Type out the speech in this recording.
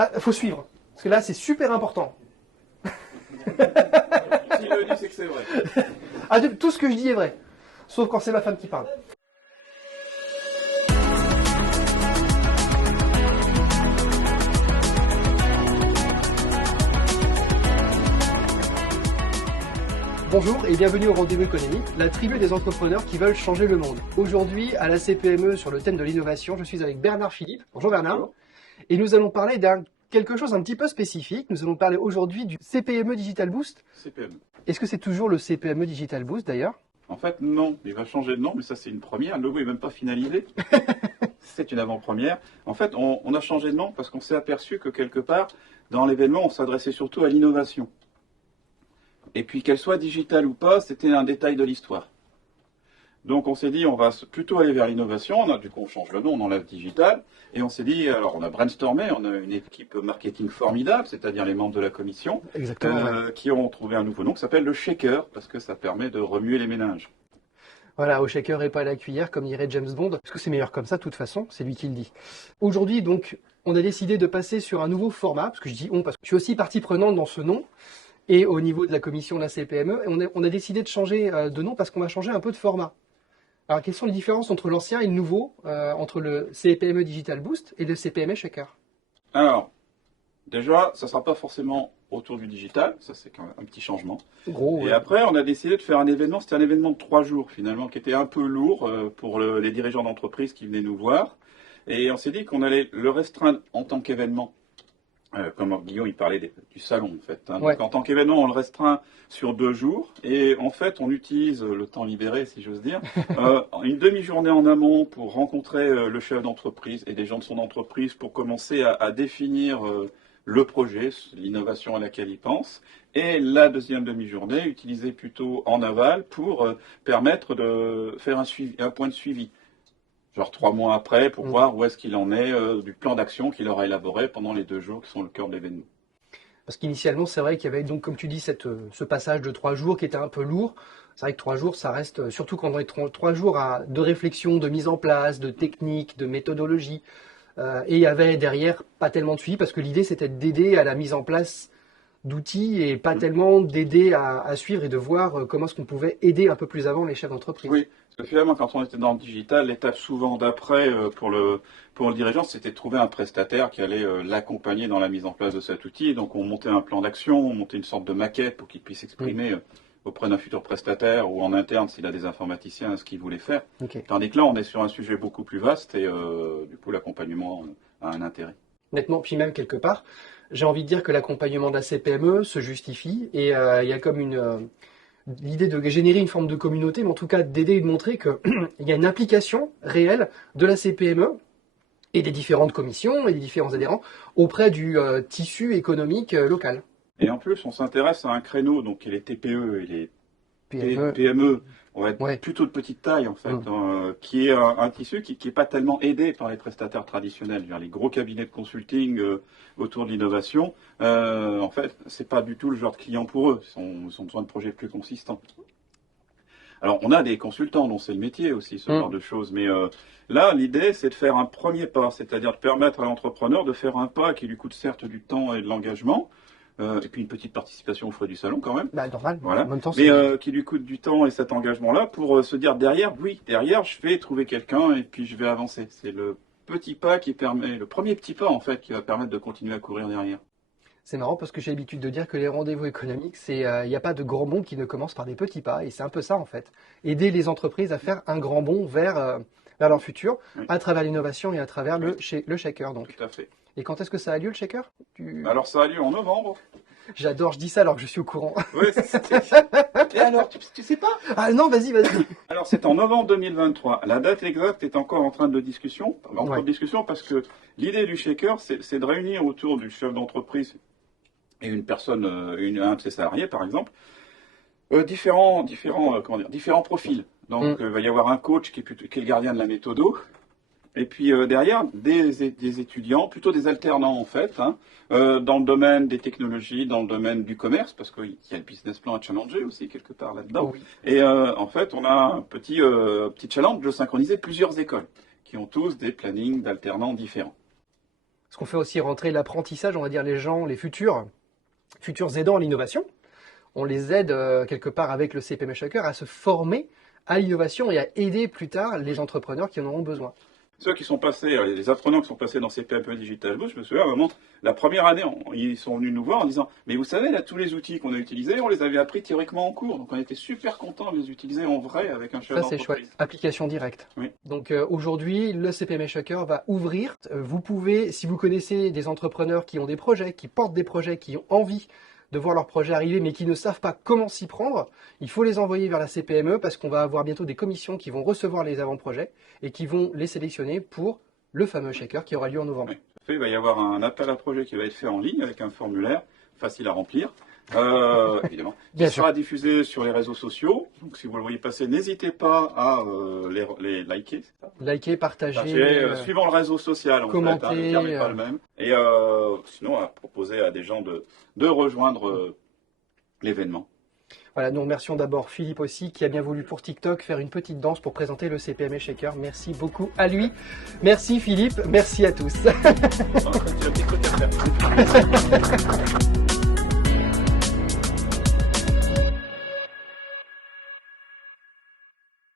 Ah, faut suivre. Parce que là, c'est super important. S'il le dit, c'est que c'est vrai. Ah, tout ce que je dis est vrai. Sauf quand c'est ma femme qui parle. Bonjour et bienvenue au Rendez-vous économique, la tribu des entrepreneurs qui veulent changer le monde. Aujourd'hui, à la CPME, sur le thème de l'innovation, je suis avec Bernard Philippe. Bonjour Bernard. Bonjour. Et nous allons parler d'un quelque chose un petit peu spécifique. Nous allons parler aujourd'hui du CPME Digital Boost. CPME. Est-ce que c'est toujours le CPME Digital Boost d'ailleurs? En fait, non. Il va changer de nom, mais ça, c'est une première. Le logo n'est même pas finalisé. C'est une avant-première. En fait, on a changé de nom parce qu'on s'est aperçu que quelque part, dans l'événement, on s'adressait surtout à l'innovation. Et puis, qu'elle soit digitale ou pas, c'était un détail de l'histoire. Donc, on s'est dit, on va plutôt aller vers l'innovation. Du coup, on change le nom, on enlève digital. Et on s'est dit, alors, on a brainstormé, on a une équipe marketing formidable, c'est-à-dire les membres de la commission, qui ont trouvé un nouveau nom qui s'appelle le Shaker, parce que ça permet de remuer les méninges. Voilà, au shaker et pas à la cuillère, comme dirait James Bond, parce que c'est meilleur comme ça, de toute façon, c'est lui qui le dit. Aujourd'hui, donc, on a décidé de passer sur un nouveau format, parce que je dis on, parce que je suis aussi partie prenante dans ce nom, et au niveau de la commission de la CPME, et on a décidé de changer de nom parce qu'on va changer un peu de format. Alors, quelles sont les différences entre l'ancien et le nouveau, entre le CPME Digital Boost et le CPME Shaker? Alors, déjà, ça ne sera pas forcément autour du digital, ça c'est quand même un petit changement. Gros, Et après, on a décidé de faire un événement, c'était un événement de 3 jours finalement, qui était un peu lourd pour les dirigeants d'entreprise qui venaient nous voir. Et on s'est dit qu'on allait le restreindre en tant qu'événement. Comme Guillaume, il parlait du salon en fait. Hein. Ouais. Donc en tant qu'événement, on le restreint sur 2 jours. Et en fait, on utilise le temps libéré, si j'ose dire, une demi-journée en amont pour rencontrer le chef d'entreprise et des gens de son entreprise pour commencer à définir le projet, l'innovation à laquelle il pense. Et la deuxième demi-journée, utilisée plutôt en aval pour permettre de faire un point de suivi. Genre 3 mois après, pour voir où est-ce qu'il en est du plan d'action qu'il aura élaboré pendant les 2 jours qui sont le cœur de l'événement. Parce qu'initialement, c'est vrai qu'il y avait donc, comme tu dis, ce passage de 3 jours qui était un peu lourd. C'est vrai que 3 jours, ça reste, surtout quand on est 3 jours de réflexion, de mise en place, de technique, de méthodologie. Et il y avait derrière pas tellement de suivi, parce que l'idée, c'était d'aider à la mise en place d'outils et pas tellement d'aider à suivre et de voir comment est-ce qu'on pouvait aider un peu plus avant les chefs d'entreprise. Oui, parce que finalement, quand on était dans le digital, l'étape souvent d'après pour le dirigeant, c'était de trouver un prestataire qui allait l'accompagner dans la mise en place de cet outil. Donc on montait un plan d'action, on montait une sorte de maquette pour qu'il puisse exprimer auprès d'un futur prestataire ou en interne s'il a des informaticiens ce qu'il voulait faire. Okay. Tandis que là, on est sur un sujet beaucoup plus vaste et du coup, l'accompagnement a un intérêt. Nettement, puis même quelque part, j'ai envie de dire que l'accompagnement de la CPME se justifie et il y a comme l'idée de générer une forme de communauté, mais en tout cas d'aider et de montrer qu'il y a une implication réelle de la CPME et des différentes commissions et des différents adhérents auprès du tissu économique local. Et en plus, on s'intéresse à un créneau, donc qui est les TPE et les PME, on va être plutôt de petite taille en fait, qui est un tissu qui n'est pas tellement aidé par les prestataires traditionnels. Les gros cabinets de consulting autour de l'innovation, en fait, c'est pas du tout le genre de client pour eux. Ils ont besoin de projets plus consistants. Alors, on a des consultants dont c'est le métier aussi, ce genre de choses. Mais là, l'idée, c'est de faire un premier pas, c'est-à-dire de permettre à l'entrepreneur de faire un pas qui lui coûte certes du temps et de l'engagement, et puis une petite participation aux frais du salon quand même. Bah, normal. Voilà. En même temps, mais qui lui coûte du temps et cet engagement-là pour se dire derrière, je vais trouver quelqu'un et puis je vais avancer. C'est le petit pas qui permet, le premier petit pas en fait, qui va permettre de continuer à courir derrière. C'est marrant parce que j'ai l'habitude de dire que les rendez-vous économiques, il n'y a pas de grand bond qui ne commence par des petits pas. Et c'est un peu ça en fait. Aider les entreprises à faire un grand bond vers leur futur, à travers l'innovation et à travers le shaker. Donc. Tout à fait. Et quand est-ce que ça a lieu le shaker? Alors ça a lieu en novembre. J'adore, je dis ça alors que je suis au courant. Ouais, et alors, tu sais pas? Ah non, vas-y. Alors c'est en novembre 2023. La date exacte est encore en train de discussion, parce que l'idée du shaker, c'est de réunir autour du chef d'entreprise et une personne, un de ses salariés par exemple, différents profils. Donc il va y avoir un coach qui est le gardien de la méthodo. Et puis derrière, des étudiants, plutôt des alternants en fait, dans le domaine des technologies, dans le domaine du commerce, parce qu'il y a le business plan à challenger aussi quelque part là-dedans. Oui. Et en fait, on a un petit challenge de synchroniser plusieurs écoles, qui ont tous des plannings d'alternants différents. Parce qu'on fait aussi rentrer l'apprentissage, on va dire les gens, les futurs aidants à l'innovation. On les aide quelque part avec le CPME Hacker à se former à l'innovation et à aider plus tard les entrepreneurs qui en auront besoin. Ceux qui sont passés, les apprenants qui sont passés dans CPME Digital Boost, je me souviens, à un moment, la première année, ils sont venus nous voir en disant « Mais vous savez, là, tous les outils qu'on a utilisés, on les avait appris théoriquement en cours. Donc on était super contents de les utiliser en vrai avec un chef d'entreprise. » Ça, c'est chouette. Application directe. Oui. Donc aujourd'hui, le CPME Hacker va ouvrir. Vous pouvez, si vous connaissez des entrepreneurs qui ont des projets, qui portent des projets, qui ont envie de voir leur projet arriver, mais qui ne savent pas comment s'y prendre, il faut les envoyer vers la CPME parce qu'on va avoir bientôt des commissions qui vont recevoir les avant-projets et qui vont les sélectionner pour le fameux shaker qui aura lieu en novembre. Oui. Il va y avoir un appel à projet qui va être fait en ligne avec un formulaire facile à remplir. Évidemment, qui sera diffusé sur les réseaux sociaux. Donc, si vous le voyez passer, n'hésitez pas à les liker. Liker, partager, suivant le réseau social, commenter, en fait, le terme n'est pas le même. Et sinon, à proposer à des gens de rejoindre l'événement. Voilà, nous remercions d'abord Philippe aussi, qui a bien voulu pour TikTok faire une petite danse pour présenter le CPME Hacker. Merci beaucoup à lui. Merci Philippe, merci à tous.